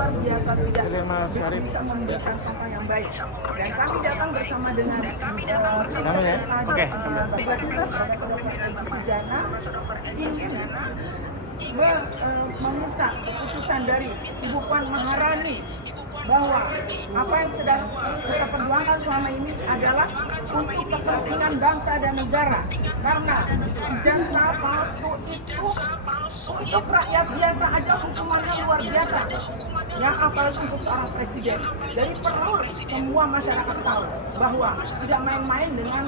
luar biasa tidak bisa memberikan contoh yang baik. Dan kami datang bersama dengan Presiden Profesor Dr. Egy Sujana ingin meminta keputusan dari Ibu Puan Maharani bahwa apa yang sedang kita perjuangkan selama ini adalah untuk kepentingan bangsa dan negara, karena ijazah palsu itu untuk rakyat biasa aja hukumannya luar biasa, yang apalagi untuk seorang presiden. Jadi perlu semua masyarakat tahu bahwa tidak main-main dengan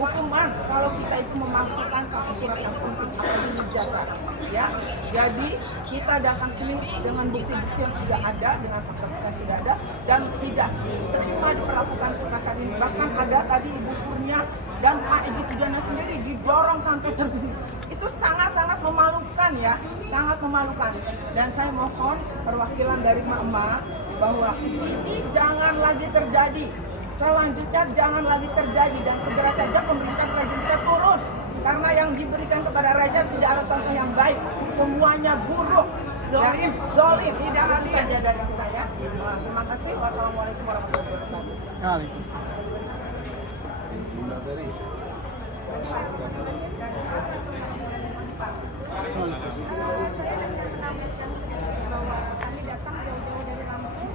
hukuman kalau kita itu memasukkan satu surat yang penting seperti ijazah, ya. Jadi kita datang sini dengan bukti-bukti yang sudah ada, dengan fakta yang sudah ada, dan tidak terima diperlakukan sekasar ini. Bahkan ada tadi Ibu Kurnia dan Pak Egy Sujana sendiri didorong sampai terjadi. Itu sangat-sangat memalukan, ya, sangat memalukan. Dan saya mohon perwakilan dari Mama bahwa ini jangan lagi terjadi. Selanjutnya jangan lagi terjadi, dan segera saja pemerintah kerajaan kita turun, karena yang diberikan kepada rakyat tidak ada contoh yang baik, semuanya buruk, zolim, tidak saja dari kita, ya. Terima kasih. Wassalamualaikum warahmatullahi wabarakatuh. Saya hanya menambahkan sedikit bahwa kami datang jauh-jauh dari Lampung,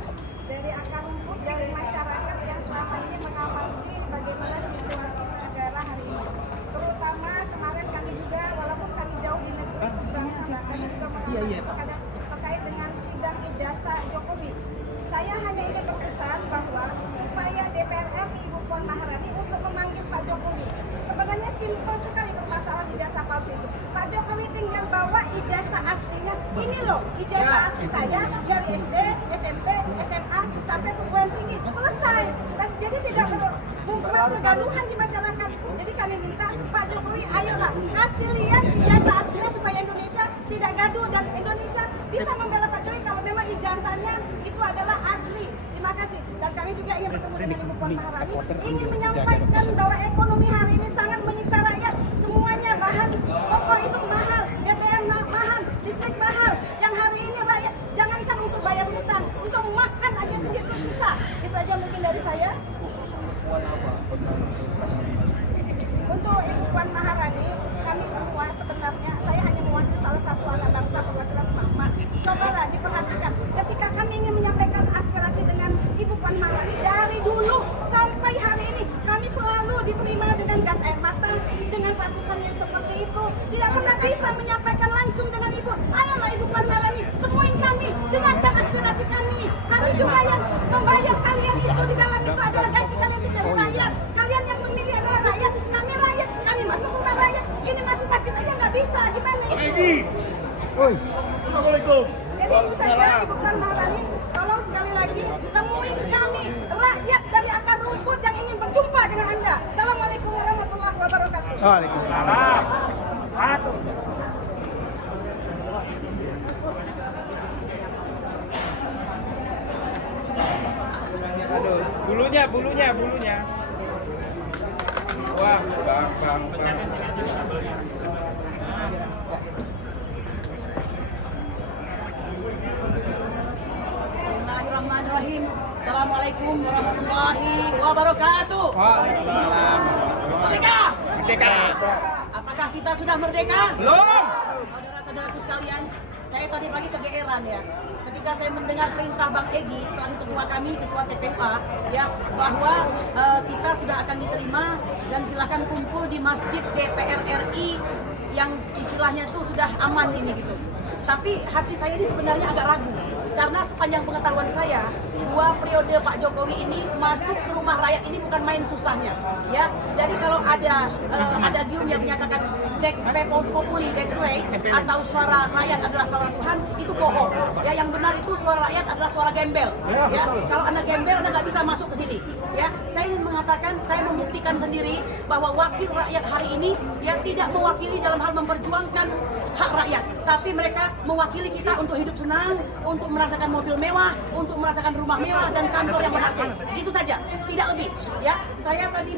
dari akar rumput, dari masyarakat yang selama ini mengamati bagaimana situasi negara hari ini. Terutama kemarin kami juga, walaupun kami jauh di negeri seberang sana, kami juga mengamati terkait dengan sidang ijazah Jokowi. Saya hanya ingin berpesan bahwa supaya DPR RI Ibu Puan Maharani untuk memanggil Pak Jokowi. Sebenarnya simpel sekali permasalahan ijazah palsu itu. Pak Jokowi tinggal bawa ijazah aslinya. Ini loh ijazah asli saya dari SD, SMP, SMA sampai perguruan tinggi. Selesai. Dan jadi tidak membuat kegaduhan di masyarakat. Jadi kami minta Pak Jokowi, ayolah kasih lihat ijazah aslinya supaya Indonesia tidak gaduh dan Indonesia bisa membela Pak Jokowi kalau memang ijazahnya itu adalah asli. Terima kasih. Dan kami juga ingin bertemu dengan Ibu Puan Maharani, ingin menyampaikan bahwa ekonomi hari ini sangat menyiksa rakyat. Semuanya bahan pokok itu mahal, BBM mahal, listrik mahal. Yang hari ini rakyat jangankan untuk bayar hutang, untuk makan aja sendiri itu susah. Itu aja mungkin dari saya. Khusus untuk Puan apa? Untuk Ibu Puan Maharani, kami semua sebenarnya, saya hanya mewakili salah satu anak bangsa perwakilan emak-emak. Cobalah diperhatikan, ketika kami ingin menyampaikan aspirasi dengan Ibu Puan Maharani dari dulu sampai hari ini, kami selalu diterima dengan gas air mata, dengan pasukan yang seperti itu. Tidak pernah bisa menyampaikan langsung dengan Ibu. Ayolah Ibu Puan Maharani, temuin kami, dengarkan aspirasi kami. Kami juga yang membayar kalian itu, di dalam itu adalah gaji kalian itu dari rakyat. Kalian yang memilih adalah rakyat, kami masuk rumah rakyat. Ini masuk masjid aja nggak bisa, gimana Ibu? Assalamualaikum. Jadi itu saja Ibu Puan Maharani, tolong sekali lagi temuin kami, rakyat dari akar rumput yang ingin berjumpa dengan Anda. Assalamualaikum warahmatullahi wabarakatuh. Waalaikumsalam. Aduh, bulunya. Wah, bang. Bismillahirrahmanirrahim. Assalamualaikum warahmatullahi wabarakatuh. Waalaikumsalam. Merdeka. Apakah kita sudah merdeka? Belum. Saudara-saudaraku sekalian, saya tadi pagi kegeeran ya. Ketika saya mendengar perintah Bang Egy selaku ketua kami, ketua TPA, ya, bahwa kita sudah akan diterima dan silakan kumpul di masjid DPR RI yang istilahnya itu sudah aman ini gitu. Tapi hati saya ini sebenarnya agak ragu. Karena sepanjang pengetahuan saya, 2 periode Pak Jokowi ini masuk ke rumah rakyat ini bukan main susahnya, ya. Jadi kalau ada gium yang menyatakan Dex Populi, Dex Rey, atau suara rakyat adalah suara Tuhan, itu bohong. Ya, yang benar itu suara rakyat adalah suara gembel. Ya, kalau Anda gembel, Anda nggak bisa masuk ke sini. Ya, saya ingin mengatakan, saya membuktikan sendiri bahwa wakil rakyat hari ini ya tidak mewakili dalam hal memperjuangkan hak rakyat, tapi mereka mewakili kita untuk hidup senang, untuk merasakan mobil mewah, untuk merasakan rumah mewah dan kantor yang ber-AC. Itu saja, tidak lebih. Ya, saya tadi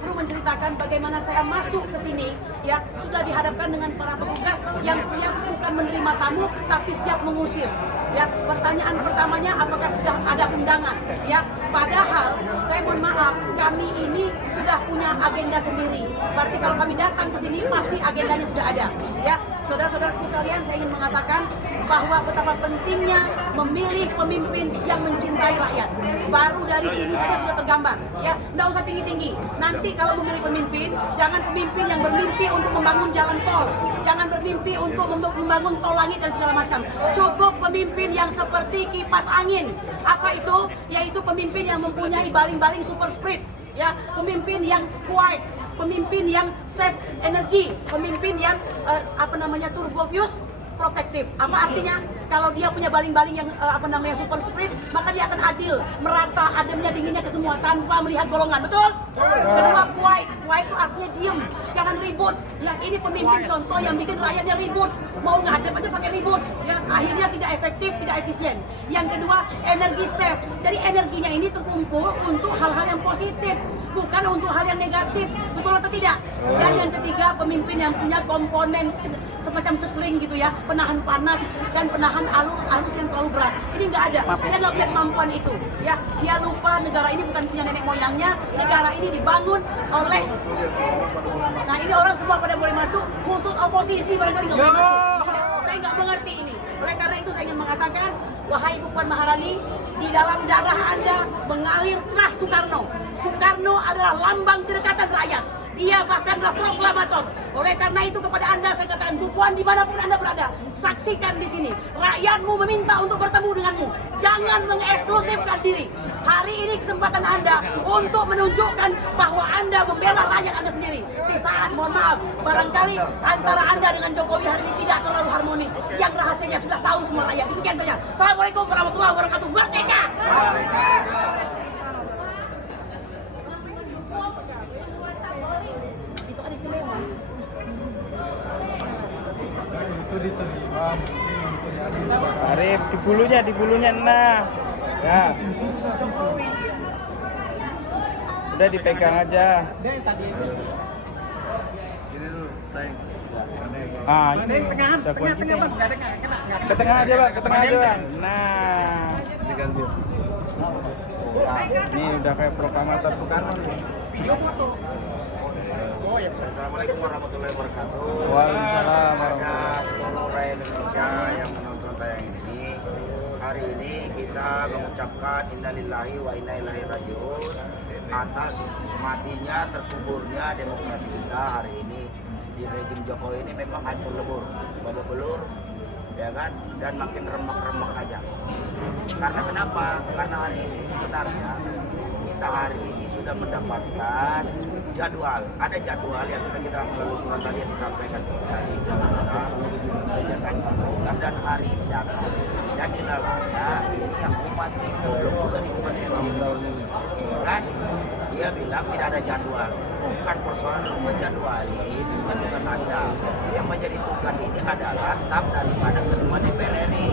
perlu menceritakan bagaimana saya masuk ke sini, ya, sudah dihadapkan dengan para petugas yang siap bukan menerima tamu, tapi siap mengusir. Ya, pertanyaan pertamanya apakah sudah ada undangan? Ya, padahal saya mohon maaf, kami ini sudah punya agenda sendiri. Berarti kalau kami datang ke sini pasti agendanya sudah ada. Ya, saudara-saudaraku sekalian, saya ingin mengatakan bahwa betapa pentingnya memilih pemimpin yang mencintai rakyat. Baru dari sini saja sudah tergambar. Ya, nggak usah tinggi-tinggi. Nanti kalau memilih pemimpin, jangan pemimpin yang bermimpi untuk membangun jalan tol, jangan bermimpi untuk membangun tol langit dan segala macam. Cukup pemimpin yang seperti kipas angin. Apa itu? Yaitu pemimpin yang mempunyai baling-baling super spread. Ya, pemimpin yang quiet, pemimpin yang save energy, pemimpin yang turbo fuse protektif. Apa artinya? Kalau dia punya baling-baling yang super spread, maka dia akan adil, merata, ademnya, dinginnya ke semua tanpa melihat golongan. Betul? Kedua, quiet. Quiet itu artinya diem, jangan ribut. Yang ini pemimpin contoh yang bikin rakyatnya ribut, mau ngadem aja pakai ribut. Ya, akhirnya tidak efektif, tidak efisien. Yang kedua, energi save. Jadi energinya ini terkumpul untuk hal-hal yang positif, bukan untuk hal yang negatif. Betul atau tidak? Dan yang ketiga, pemimpin yang punya komponen semacam sekling gitu ya, penahan panas dan penahan arus yang terlalu berat. Ini nggak ada. Dia nggak punya kemampuan itu. Ya, dia lupa negara ini bukan punya nenek moyangnya. Negara ini dibangun oleh. Nah, ini orang semua pada boleh masuk, khusus oposisi barangkali nggak boleh masuk. Saya nggak mengerti ini. Oleh karena itu saya ingin mengatakan, wahai Ibu Puan Maharani, di dalam darah Anda mengalir terah Soekarno. Soekarno adalah lambang kedekatan rakyat. Dia bahkan adalah proklamator. Oleh karena itu kepada Anda saya katakan, Bu Puan dimanapun Anda berada, saksikan di sini. Rakyatmu meminta untuk bertemu denganmu. Jangan mengeksklusifkan diri. Hari ini kesempatan Anda untuk menunjukkan bahwa Anda membela rakyat Anda sendiri. Di saat, mohon maaf, barangkali antara Anda dengan Jokowi hari ini tidak terlalu harmonis. Yang rahasianya sudah tahu semua rakyat. Demikian saja. Assalamualaikum warahmatullahi wabarakatuh. Merdeka! Itu kan istimewa. Itu diterima mungkin bisa diadu. Arif, di bulunya nah. Ya. Udah dipegang aja. Ah, ini tengahan, tengah Bang, enggak ada kena. Ke tengah aja, Bang, ke tengah aja, Bang. Nah. Diganti. Ini udah kayak proklamator Soekarno nih. Video foto. Oh ya. Assalamualaikum warahmatullahi wabarakatuh. Waalaikumsalam. Ada seluruh rakyat Indonesia yang menonton tayangan ini. Hari ini kita mengucapkan innalillahi wa inna ilaihi rajiun atas matinya, terkuburnya demokrasi kita hari ini di rejim Jokowi ini. Memang hancur lebur, babak belur, ya kan, dan makin remek-remek aja. Karena kenapa? Karena hari ini sebenarnya kita hari ini sudah mendapatkan jadwal, ada jadwal yang sudah kita melalui surat tadi yang disampaikan tadi sejak tanggal 14 dan hari ini datang dan dilalanya ini yang humas itu belum juga dihumas itu kan, dia bilang tidak ada jadwal. Bukan persoalan lu menjadwali, bukan tugas Anda. Yang menjadi tugas ini adalah staf daripada Ketua DPR RI,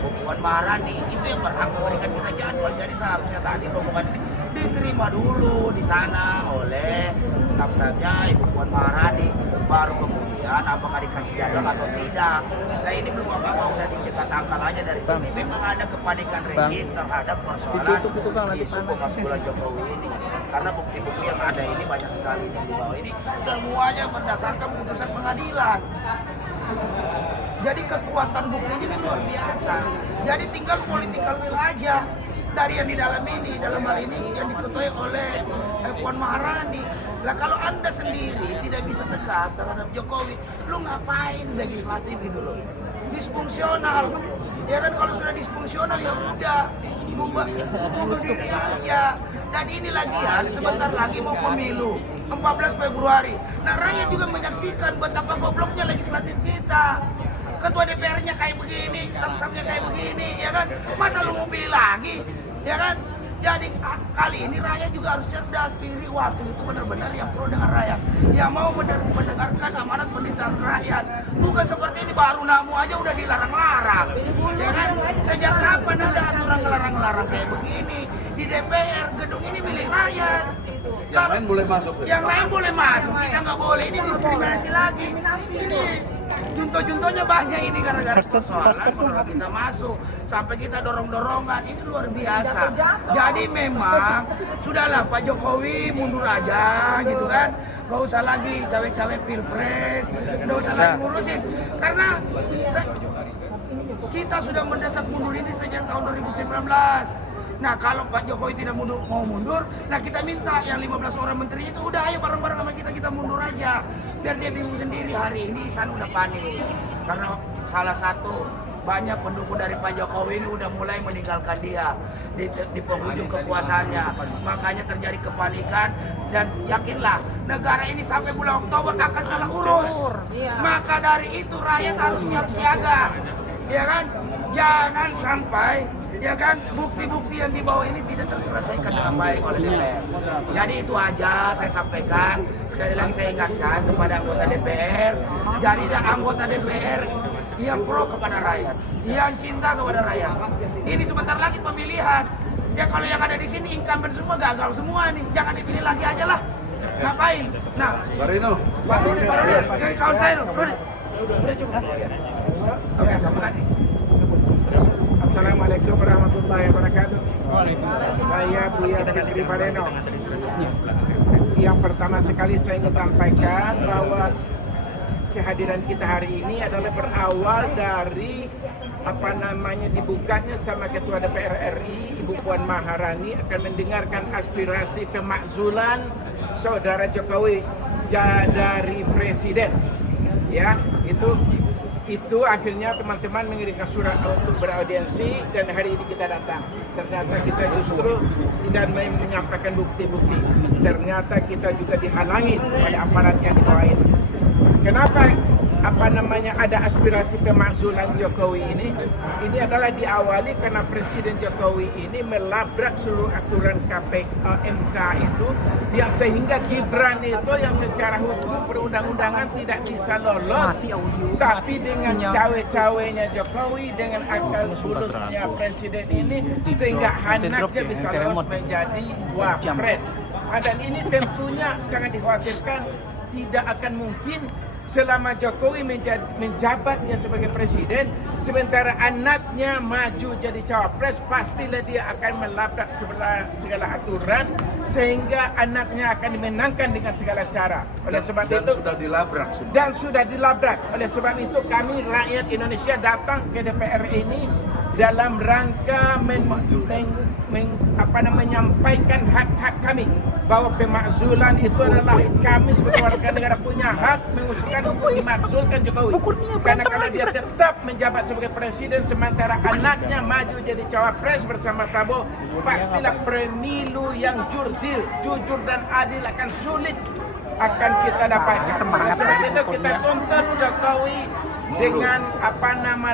Bu Puan Maharani, itu yang berhak memberikan kita jadwal. Jadi seharusnya tadi rombongan ini diterima dulu di sana oleh staf-stafnya Ibu Puan Maharani, baru kemudian apakah dikasih jadwal atau tidak. Nah ini belum apa-apa, udah dicegat angkal aja dari sini. Memang ada kepanikan rejim terhadap persoalan isu bekas bulan Jokowi ini. Karena bukti-bukti yang ada ini banyak sekali yang di bawah ini semuanya berdasarkan putusan pengadilan. Jadi kekuatan buktinya ini luar biasa. Jadi tinggal political will aja dari yang di dalam ini, dalam hal ini yang diketuai oleh Puan Maharani. Lah kalau Anda sendiri tidak bisa tegas terhadap Jokowi, lu ngapain legislatif gitu loh? Disfungsional. Ya kan, kalau sudah disfungsional ya udah bunuh diri aja. Dan ini lagian sebentar lagi mau pemilu 14 Februari. Nah rakyat juga menyaksikan betapa gobloknya legislatif kita. Ketua DPR-nya kayak begini, staf-stafnya kayak begini, ya kan? Masa lu mau pilih lagi, ya kan? Jadi kali ini rakyat juga harus cerdas, pilih wakil itu benar-benar yang pro dengan rakyat, yang mau mendengarkan amanat penderitaan rakyat. Bukan seperti ini baru namu aja udah dilarang-larang, ya kan? Sejak kapan ada aturan ngelarang ngelarang-larang kayak begini. Di DPR, gedung ini milik rakyat. Yang lain boleh masuk. Yang lain boleh masuk, kita nggak boleh. Ini diskriminasi lagi. Ini junto-juntonya banyak ini gara-gara persoalan kalau kita masuk sampai kita dorong-dorongan, ini luar biasa. Jadi memang sudahlah Pak Jokowi mundur aja gitu kan. Gak usah lagi cawe-cawe pilpres, gak usah lagi ngurusin. Karena kita sudah mendesak mundur ini sejak tahun 2019. Nah kalau Pak Jokowi tidak mau mundur, nah kita minta yang 15 orang menteri itu udah ayo bareng-bareng sama kita mundur aja. Biar dia bingung sendiri. Hari ini Ihsan udah panik. Karena salah satu banyak pendukung dari Pak Jokowi ini udah mulai meninggalkan dia di penghujung kekuasaannya. Makanya terjadi kepanikan dan yakinlah negara ini sampai bulan Oktober akan salah urus. Maka dari itu rakyat harus siap siaga. Ya kan? Jangan sampai ya kan bukti-bukti yang dibawa ini tidak terselesaikan dengan baik oleh DPR. Jadi itu aja saya sampaikan. Sekali lagi saya ingatkan kepada anggota DPR. Jadi anggota DPR yang pro kepada rakyat, yang cinta kepada rakyat. Ini sebentar lagi pemilihan. Ya kalau yang ada di sini incumbent semua gagal semua nih. Jangan dipilih lagi aja lah. Ngapain? Nah, Barino. Pak Rudi, kawan saya dong. Rudi. Udah cukup. Oke, terima kasih. Assalamualaikum warahmatullahi wabarakatuh. Saya Buya Fikri Bareno. Yang pertama sekali saya ingin sampaikan bahwa kehadiran kita hari ini adalah berawal dari dibukanya sama Ketua DPR RI Ibu Puan Maharani akan mendengarkan aspirasi pemakzulan Saudara Jokowi dari Presiden. Ya, itu akhirnya teman-teman mengirimkan surat untuk beraudiensi dan hari ini kita datang. Ternyata kita justru tidak menyampaikan bukti-bukti. Ternyata kita juga dihalangi oleh aparat yang di bawah ini. Kenapa ada aspirasi pemakzulan Jokowi ini? Ini adalah diawali karena Presiden Jokowi ini melabrak seluruh aturan MK itu yang sehingga Gibran itu yang secara hukum perundang-undangan tidak bisa lolos, tapi dengan cawe-cawenya Jokowi, dengan akal bulusnya Presiden ini sehingga anaknya bisa lolos menjadi wapres. Dan ini tentunya sangat dikhawatirkan tidak akan mungkin selama Jokowi menjabatnya sebagai presiden, sementara anaknya maju jadi cawapres, pastilah dia akan melabrak segala aturan sehingga anaknya akan dimenangkan dengan segala cara. Oleh sebab itu sudah dilabrak. Oleh sebab itu kami rakyat Indonesia datang ke DPR ini dalam rangka menyampaikan hak-hak kami, bahwa pemakzulan itu adalah kami sebagai warga negara punya hak mengusulkan untuk dimakzulkan Jokowi. Karena kalau dia tetap menjabat sebagai presiden sementara anaknya maju jadi cawapres bersama Prabowo, pastilah pemilu yang jujur dan adil akan sulit akan kita dapatkan. Sebab itu kita tuntut Jokowi dengan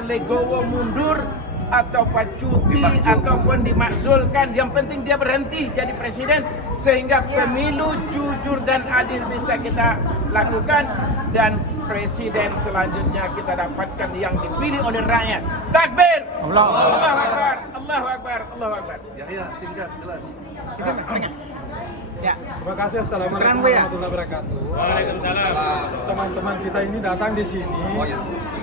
legowo mundur atau cuti ataupun dimakzulkan. Yang penting dia berhenti jadi presiden sehingga pemilu jujur dan adil bisa kita lakukan dan presiden selanjutnya kita dapatkan yang dipilih oleh rakyat. Takbir! Allahu Akbar! Allahu Akbar! Allahu Akbar! Ya, singkat, jelas. Ya. Terima kasih. Assalamualaikum warahmatullahi wabarakatuh. Waalaikumsalam. Teman-teman kita ini datang di sini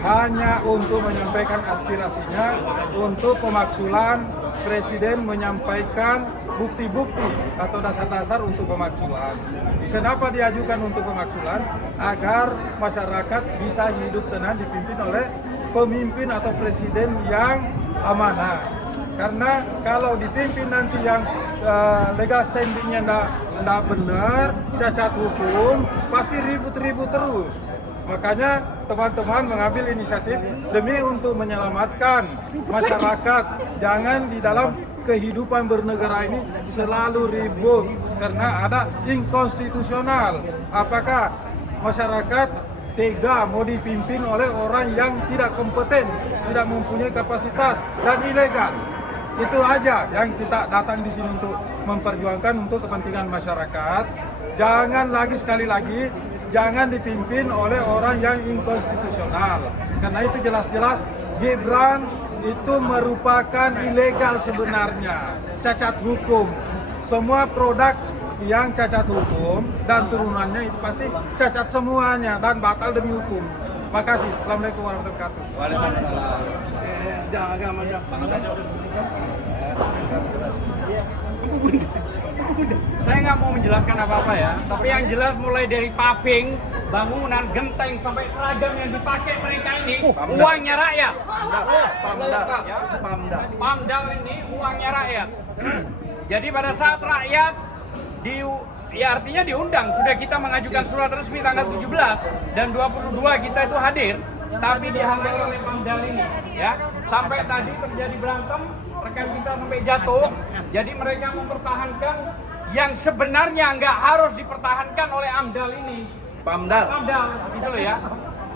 hanya untuk menyampaikan aspirasinya untuk pemakzulan Presiden menyampaikan bukti-bukti atau dasar-dasar untuk pemakzulan. Kenapa diajukan untuk pemakzulan? Agar masyarakat bisa hidup tenang dipimpin oleh pemimpin atau presiden yang amanah. Karena kalau dipimpin nanti yang legal standingnya tidak benar, cacat hukum, pasti ribut-ribut terus. Makanya teman-teman mengambil inisiatif demi untuk menyelamatkan masyarakat. Jangan di dalam kehidupan bernegara ini selalu ribut karena ada inkonstitusional. Apakah masyarakat tega mau dipimpin oleh orang yang tidak kompeten, tidak mempunyai kapasitas dan ilegal? Itu aja yang kita datang di sini untuk memperjuangkan untuk kepentingan masyarakat. Jangan lagi sekali lagi jangan dipimpin oleh orang yang inkonstitusional. Karena itu jelas-jelas Gibran itu merupakan ilegal sebenarnya, cacat hukum. Semua produk yang cacat hukum dan turunannya itu pasti cacat semuanya dan batal demi hukum. Makasih. Assalamualaikum warahmatullahi wabarakatuh. Waalaikumsalam. Saya nggak mau menjelaskan apa-apa ya, tapi yang jelas mulai dari paving, bangunan, genteng, sampai seragam yang dipakai mereka ini uangnya rakyat. Pamdal ini uangnya rakyat. Jadi pada saat rakyat ya artinya diundang, sudah kita mengajukan surat resmi tanggal 17 dan 22 kita itu hadir, tapi dihalangi oleh Pamdal ini ya. Sampai tadi terjadi berantem, rekan kita sampai jatuh. Jadi mereka mempertahankan yang sebenarnya nggak harus dipertahankan oleh AMDAL ini. Pamdal. Gitu loh ya.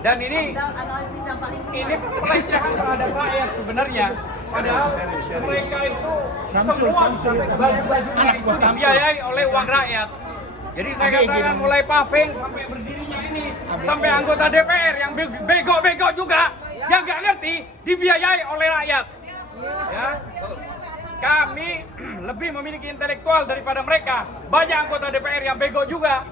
Dan ini pelecehan terhadap rakyat sebenarnya. Padahal mereka itu semua baju-bajunya itu dibiayai oleh uang rakyat. Jadi saya katakan mulai paving sampai berdirinya ini, sampai anggota DPR yang bego-bego juga, yang nggak ngerti, dibiayai oleh rakyat. Ya. Kami lebih memiliki intelektual daripada mereka. Banyak anggota DPR yang bego juga.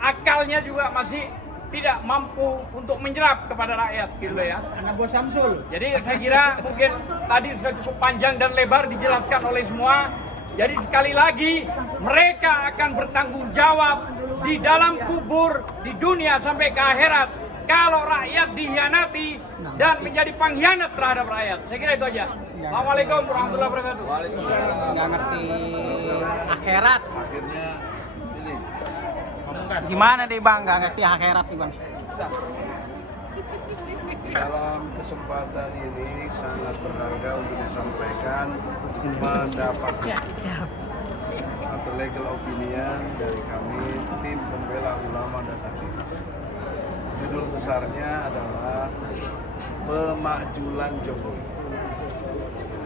Akalnya juga masih tidak mampu untuk menyerap kepada rakyat gitu ya. Anak Bos Samsul. Jadi saya kira mungkin tadi sudah cukup panjang dan lebar dijelaskan oleh semua. Jadi sekali lagi mereka akan bertanggung jawab di dalam kubur, di dunia sampai ke akhirat. Kalau rakyat dihianati dan menjadi pengkhianat terhadap rakyat. Saya kira itu aja. Assalamualaikum warahmatullahi wabarakatuh. Waalaikumsalam. Nggak ngerti akhirat. Akhirnya ini. Gimana deh Bang? Nggak ngerti akhirat nih Bang. Dalam kesempatan ini sangat berharga untuk disampaikan pendapat atau legal opinion dari kami tim pembela ulama dan aktivis. Judul besarnya adalah Pemakjulan Jokowi.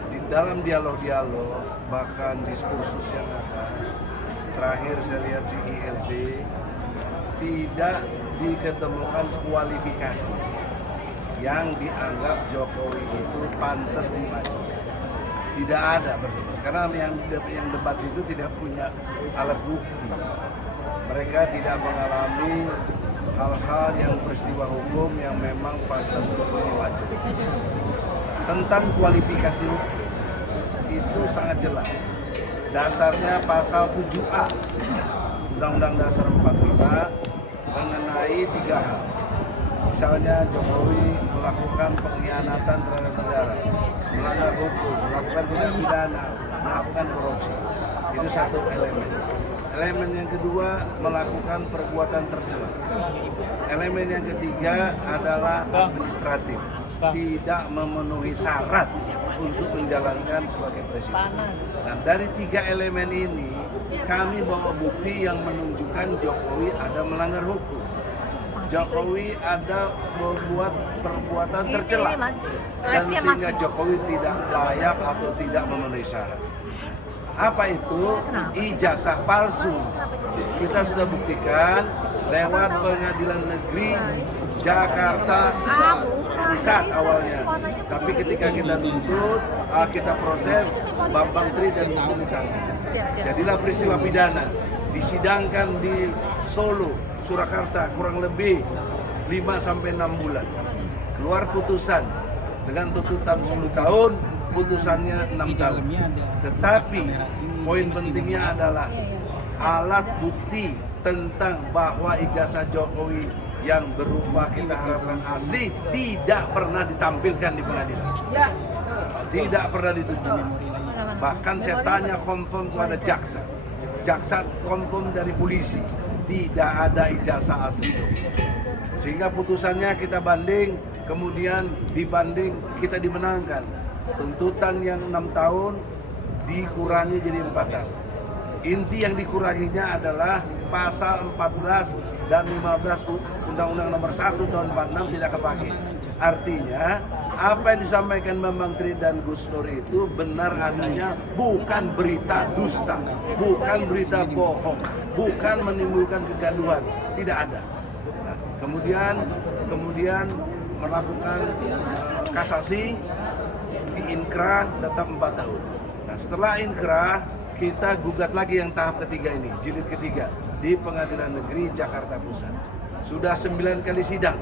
Di dalam dialog-dialog bahkan diskursus yang ada, terakhir saya lihat di ILC tidak diketemukan kualifikasi yang dianggap Jokowi itu pantas dimajukan. Tidak ada berdebat, karena yang debat itu tidak punya alat bukti. Mereka tidak mengalami hal-hal yang peristiwa hukum yang memang pantas untuk diwajibkan. Tentang kualifikasi hukum itu sangat jelas. Dasarnya pasal 7A Undang-Undang Dasar 45 mengenai 3 hal. Misalnya Jokowi melakukan pengkhianatan terhadap negara, melanggar hukum, melakukan tindak pidana, melakukan korupsi. Itu satu elemen. Elemen yang kedua melakukan perbuatan tercela. Elemen yang ketiga adalah administratif, tidak memenuhi syarat untuk menjalankan sebagai presiden. Nah, dari 3 elemen ini kami bawa bukti yang menunjukkan Jokowi ada melanggar hukum. Jokowi ada membuat perbuatan tercela dan sehingga Jokowi tidak layak atau tidak memenuhi syarat. Apa itu? Ijazah palsu. Kita sudah buktikan lewat Pengadilan Negeri Jakarta Pusat awalnya. Tapi ketika kita tuntut, kita proses, Bambang Tri dan Musulitas. Jadilah peristiwa pidana. Disidangkan di Solo, Surakarta kurang lebih 5-6 bulan. Keluar putusan dengan tuntutan 10 tahun, putusannya 6 tahun. Tetapi poin pentingnya adalah alat bukti tentang bahwa ijazah Jokowi yang berupa kita harapkan asli tidak pernah ditampilkan di pengadilan. Tidak pernah ditunjukkan. Bahkan saya tanya confirm kepada jaksa. Jaksa confirm dari polisi. Tidak ada ijazah asli itu. Sehingga putusannya kita banding, kemudian dibanding kita dimenangkan. Tuntutan yang 6 tahun dikurangi jadi 4 tahun. Inti yang dikuranginya adalah pasal 14 dan 15 Undang-Undang Nomor 1 tahun 46 tidak kepake. Artinya apa yang disampaikan Bambang Tri dan Gus Nur itu benar adanya, bukan berita dusta, bukan berita bohong, bukan menimbulkan kegaduhan, tidak ada. Nah, kemudian melakukan kasasi di inkrah tetap 4 tahun. Nah, setelah inkrah kita gugat lagi yang tahap ketiga ini, jilid ketiga di Pengadilan Negeri Jakarta Pusat. Sudah 9 kali sidang,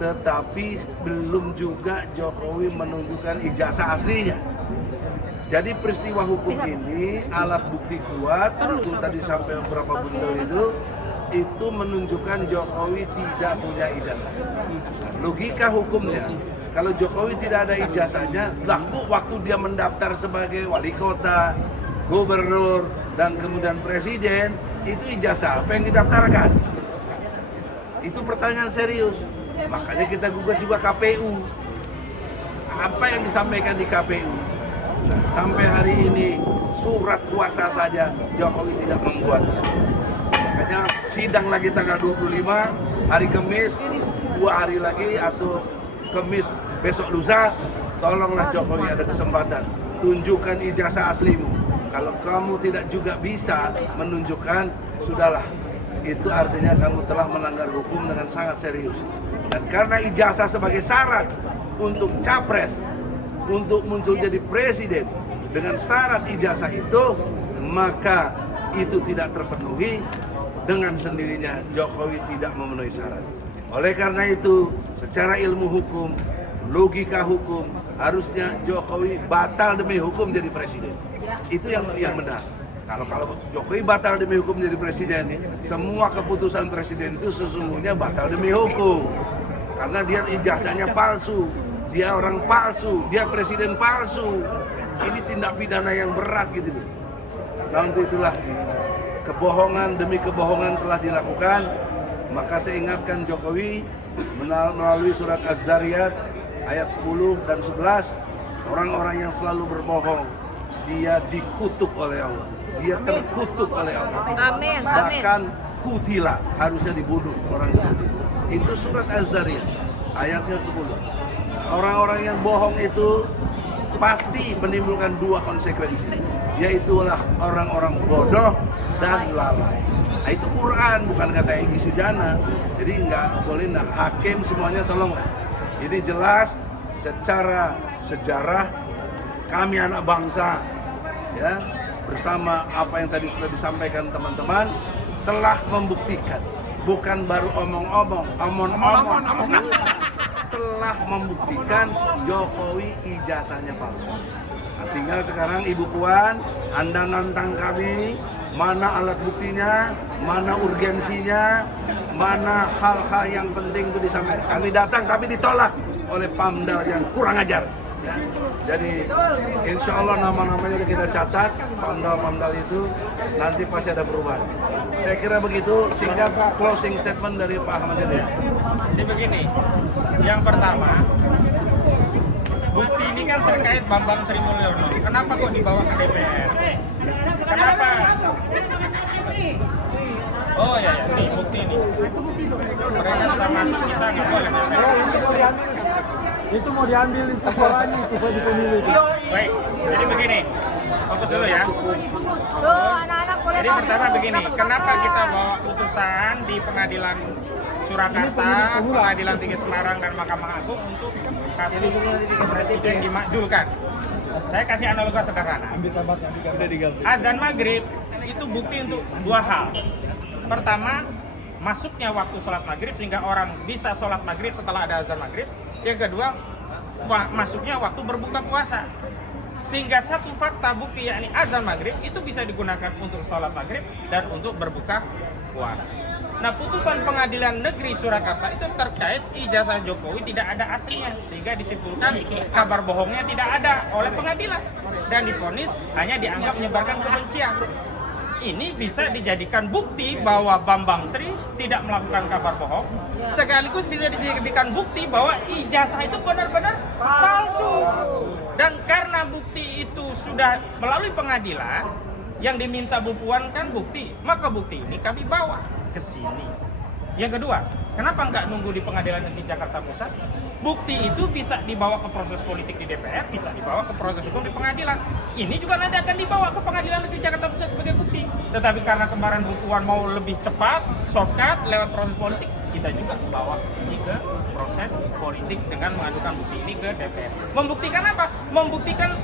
tetapi belum juga Jokowi menunjukkan ijazah aslinya. Jadi peristiwa hukum ini alat bukti kuat, itu tadi sampai beberapa bundel itu menunjukkan Jokowi tidak punya ijazah. Nah, logika hukumnya, kalau Jokowi tidak ada ijazahnya, waktu dia mendaftar sebagai wali kota, gubernur, dan kemudian presiden, itu ijazah apa yang didaftarkan? Itu pertanyaan serius. Makanya kita gugat juga KPU. Apa yang disampaikan di KPU? Sampai hari ini surat kuasa saja Jokowi tidak membuatnya. Makanya sidang lagi tanggal 25, hari Kamis, 2 hari lagi atau Kamis besok lusa, tolonglah Jokowi ada kesempatan, tunjukkan ijazah aslimu. Kalau kamu tidak juga bisa menunjukkan, sudahlah. Itu artinya kamu telah melanggar hukum dengan sangat serius. Dan karena ijazah sebagai syarat untuk capres, untuk muncul jadi presiden, dengan syarat ijazah itu, maka itu tidak terpenuhi, dengan sendirinya Jokowi tidak memenuhi syarat. Oleh karena itu, secara ilmu hukum, logika hukum, harusnya Jokowi batal demi hukum jadi presiden. Itu yang benar. Kalau Jokowi batal demi hukum jadi presiden, semua keputusan presiden itu sesungguhnya batal demi hukum. Karena dia ijazahnya palsu, dia orang palsu, dia presiden palsu. Ini tindak pidana yang berat gitu loh. Nah, untuk itulah kebohongan demi kebohongan telah dilakukan. Maka saya ingatkan Jokowi melalui surat Az-Zariyat ayat 10 dan 11, orang-orang yang selalu berbohong, dia dikutuk oleh Allah. Dia terkutuk oleh Allah. Amin. Bahkan kutila, harusnya dibunuh orang seperti itu. Itu surat Az-Zariyat ayatnya 10. Orang-orang yang bohong itu pasti menimbulkan 2 konsekuensi, yaitulah orang-orang bodoh dan lalai. Nah, itu Quran, bukan kata Egy Sujana. Jadi nggak boleh, hakim semuanya tolonglah. Ini jelas secara sejarah kami anak bangsa, ya, bersama apa yang tadi sudah disampaikan teman-teman, telah membuktikan, bukan baru omong-omong, telah membuktikan Jokowi ijazahnya palsu. Nah, tinggal sekarang Ibu Puan, Anda nantang kami, mana alat buktinya, mana urgensinya, mana hal-hal yang penting itu disampaikan. Kami datang tapi ditolak oleh Pamdal yang kurang ajar. Ya. Jadi insya Allah nama-namanya sudah kita catat, Pamdal itu nanti pasti ada perubahan. Saya kira begitu, singkat closing statement dari Pak Ahmad Yani. Jadi begini, yang pertama, bukti ini kan terkait Bambang Trimulyono. Kenapa kok dibawa ke DPR? Kenapa? Oh ya, nih bukti ini. Mereka bisa masuk, kita nggak boleh. Itu mau diambil itu suaranya itu di pemilu itu. Baik, jadi begini, fokus dulu ya. Jadi pertama begini, kenapa kita bawa putusan di Pengadilan Surakarta, Pengadilan Tinggi Semarang, dan Mahkamah Agung untuk kasus presiden dimakzulkan? Saya kasih analogi sederhana. Azan maghrib itu bukti untuk 2 hal. Pertama, masuknya waktu sholat maghrib sehingga orang bisa sholat maghrib setelah ada azan maghrib. Yang kedua, masuknya waktu berbuka puasa. Sehingga satu fakta bukti yakni azan maghrib itu bisa digunakan untuk sholat maghrib dan untuk berbuka puasa. Nah, putusan Pengadilan Negeri Surakarta itu terkait ijazah Jokowi tidak ada aslinya, sehingga disimpulkan kabar bohongnya tidak ada oleh pengadilan dan divonis hanya dianggap menyebarkan kebencian. Ini bisa dijadikan bukti bahwa Bambang Tri tidak melakukan kabar bohong, sekaligus bisa dijadikan bukti bahwa ijazah itu benar-benar palsu. Dan karena bukti itu sudah melalui pengadilan, yang diminta Bu Puan kan bukti, maka bukti ini kami bawa ke sini. Yang kedua, kenapa nggak nunggu di Pengadilan Negeri Jakarta Pusat? Bukti itu bisa dibawa ke proses politik di DPR, bisa dibawa ke proses hukum di pengadilan. Ini juga nanti akan dibawa ke Pengadilan Negeri Jakarta Pusat sebagai bukti. Tetapi karena kemarin Bu Puan mau lebih cepat, shortcut, lewat proses politik, kita juga bawa ini ke proses politik dengan mengadukan bukti ini ke DPR. Membuktikan apa? Membuktikan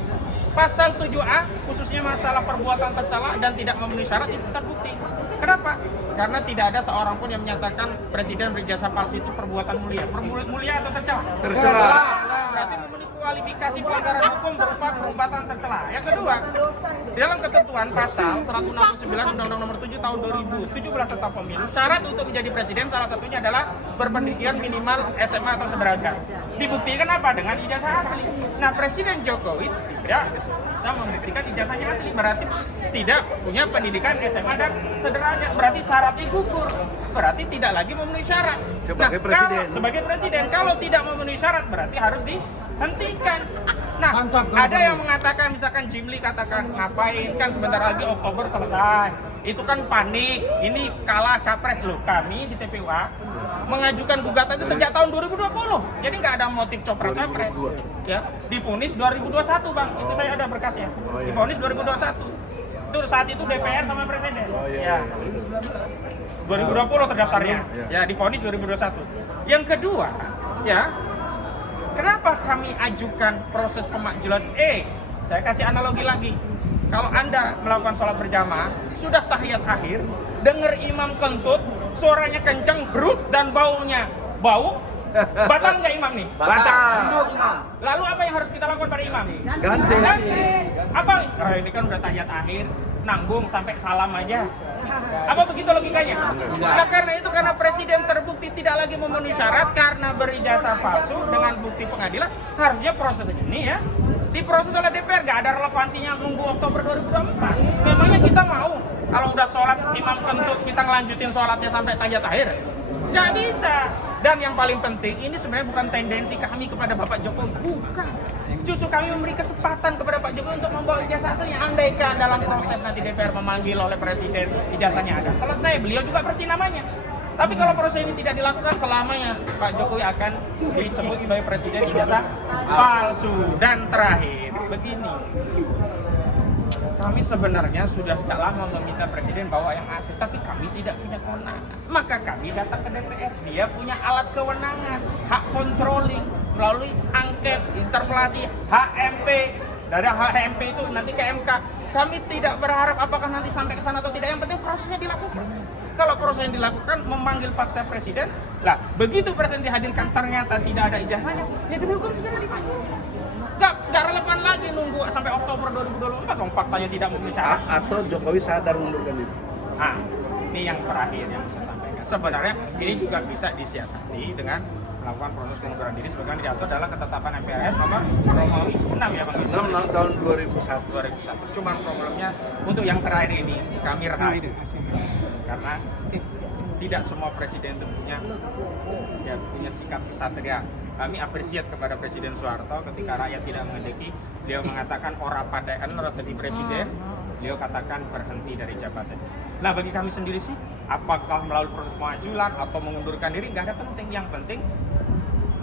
pasal 7A khususnya masalah perbuatan tercela dan tidak memenuhi syarat itu terbukti. Kenapa? Karena tidak ada seorang pun yang menyatakan presiden berijazah palsu itu perbuatan mulia. Mulia atau tercela? Tercela. Berarti memenuhi kualifikasi pelanggaran hukum berupa perbuatan tercela. Yang kedua, dalam ketentuan pasal 169 Undang-Undang Nomor 7 Tahun 2017 tentang Pemilu, syarat untuk menjadi presiden salah satunya adalah berpendidikan minimal SMA atau sederajat. Dibuktikan apa? Dengan ijazah asli. Nah, Presiden Jokowi tidak bisa membuktikan ijazahnya asli, berarti tidak punya pendidikan SMA dan sederajat, berarti syaratnya gugur, berarti tidak lagi memenuhi syarat. Sebagai presiden. Kalau tidak memenuhi syarat berarti harus dihentikan. Nah, ada yang mengatakan misalkan Jimli katakan ngapain kan sebentar lagi Oktober selesai. Itu kan panik, ini kalah capres loh. Kami di TPUA mengajukan gugatan itu sejak tahun 2020. Jadi nggak ada motif copres-capres. Ya, divonis 2021, Bang. Itu saya ada berkasnya. Divonis 2021. Itu saat itu DPR sama presiden. Ya. 2020 terdaftarnya. Ya, divonis 2021. Yang kedua, ya, kenapa kami ajukan proses pemakzulan? Saya kasih analogi lagi. Kalau Anda melakukan sholat berjamaah, sudah tahiyat akhir, dengar imam kentut, suaranya kencang, brut, dan baunya bau, batal nggak imam nih? Batal. Lalu apa yang harus kita lakukan pada imam? Ganti. Apa? Ini kan udah tahiyat akhir, nanggung sampai salam aja. Apa begitu logikanya? Nah, karena itu karena presiden terbukti tidak lagi memenuhi syarat karena berijazah palsu dengan bukti pengadilan, harusnya proses ini ya diproses oleh DPR, gak ada relevansinya nunggu Oktober 2024. Memangnya kita mau kalau udah sholat imam kentut kita ngelanjutin sholatnya sampai tahiyat akhir? Gak bisa. Dan yang paling penting ini sebenarnya bukan tendensi kami kepada Bapak Jokowi, bukan. Justru kami memberi kesempatan kepada Pak Jokowi untuk membawa ijazah aslinya. Andaikan dalam proses nanti DPR memanggil oleh presiden ijazahnya ada, selesai, beliau juga bersih namanya. Tapi kalau proses ini tidak dilakukan selamanya, Pak Jokowi akan disebut sebagai presiden ijazah palsu. Dan terakhir, begini. Kami sebenarnya sudah sejak lama meminta presiden bawa yang asli, tapi kami tidak punya kewenangan. Maka kami datang ke DPR, dia punya alat kewenangan, hak controlling melalui angket, interpelasi, HMP. Dari HMP itu nanti ke MK. Kami tidak berharap apakah nanti sampai ke sana atau tidak, yang penting prosesnya dilakukan. Kalau proses yang dilakukan memanggil paksa presiden, lah begitu presiden dihadirkan ternyata tidak ada ijazahnya, ya demi hukum segera dimajukan. Gak relevan lagi nunggu sampai Oktober 2024 dong, faktanya tidak memenuhi syarat. Atau Jokowi sadar mundurkan itu. Ini yang terakhir yang saya sampaikan. Sebenarnya ini juga bisa disiasati dengan melakukan proses pengunduran diri sebagaimana diatur dalam ketetapan MPRS nomor 6 ya Bang. 6 tahun 2001. Cuman problemnya untuk yang terakhir ini kami ragu. Karena tidak semua presiden itu punya sikap kesatria. Kami apresiat kepada Presiden Soeharto ketika rakyat tidak menghendaki, beliau mengatakan ora padaan ora jadi presiden, beliau katakan berhenti dari jabatan. Nah, bagi kami sendiri sih, apakah melalui proses pengajuan atau mengundurkan diri nggak ada penting. Yang penting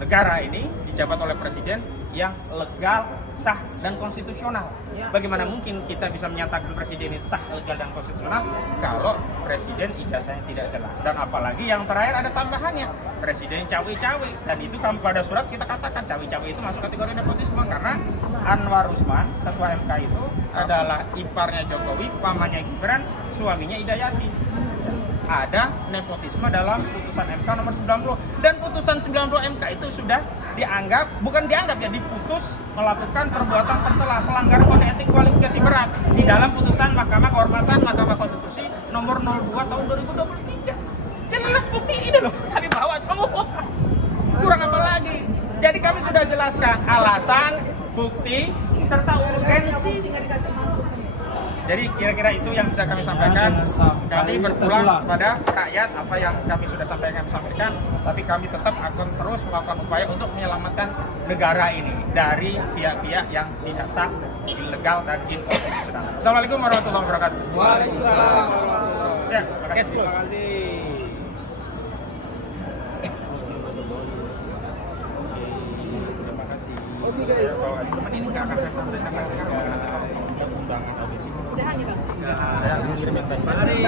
negara ini dijabat oleh presiden yang legal, sah, dan konstitusional. Bagaimana mungkin kita bisa menyatakan presiden ini sah, legal, dan konstitusional kalau presiden ijazahnya tidak jelas? Dan apalagi yang terakhir ada tambahannya, presiden cawe-cawe. Dan itu kami pada surat kita katakan cawe-cawe itu masuk kategori nepotisme karena Anwar Usman, ketua MK itu adalah iparnya Jokowi, pamannya Gibran, suaminya Hidayati. Ada nepotisme dalam putusan MK nomor 90, dan putusan 90 MK itu sudah diputus melakukan perbuatan tercela, pelanggaran kode etik kualifikasi berat di dalam putusan Mahkamah Kehormatan Mahkamah Konstitusi nomor 02 tahun 2023. Jelas bukti ini loh, kami bawa semua. Kurang apa lagi? Jadi kami sudah jelaskan alasan, bukti, serta urgensi. Jadi kira-kira itu yang bisa kami sampaikan. Kami berpulang kepada rakyat apa yang kami sudah sampaikan, tapi kami tetap akan terus melakukan upaya untuk menyelamatkan negara ini dari pihak-pihak yang tidak sah, ilegal, dan inkonstitusional. Assalamualaikum warahmatullahi wabarakatuh. Waalaikumsalam. Ya, terima kasih. Oke guys. Ini nggak akan saya sampaikan lagi karena undangan audisi. Udahan ya Bang? Mari.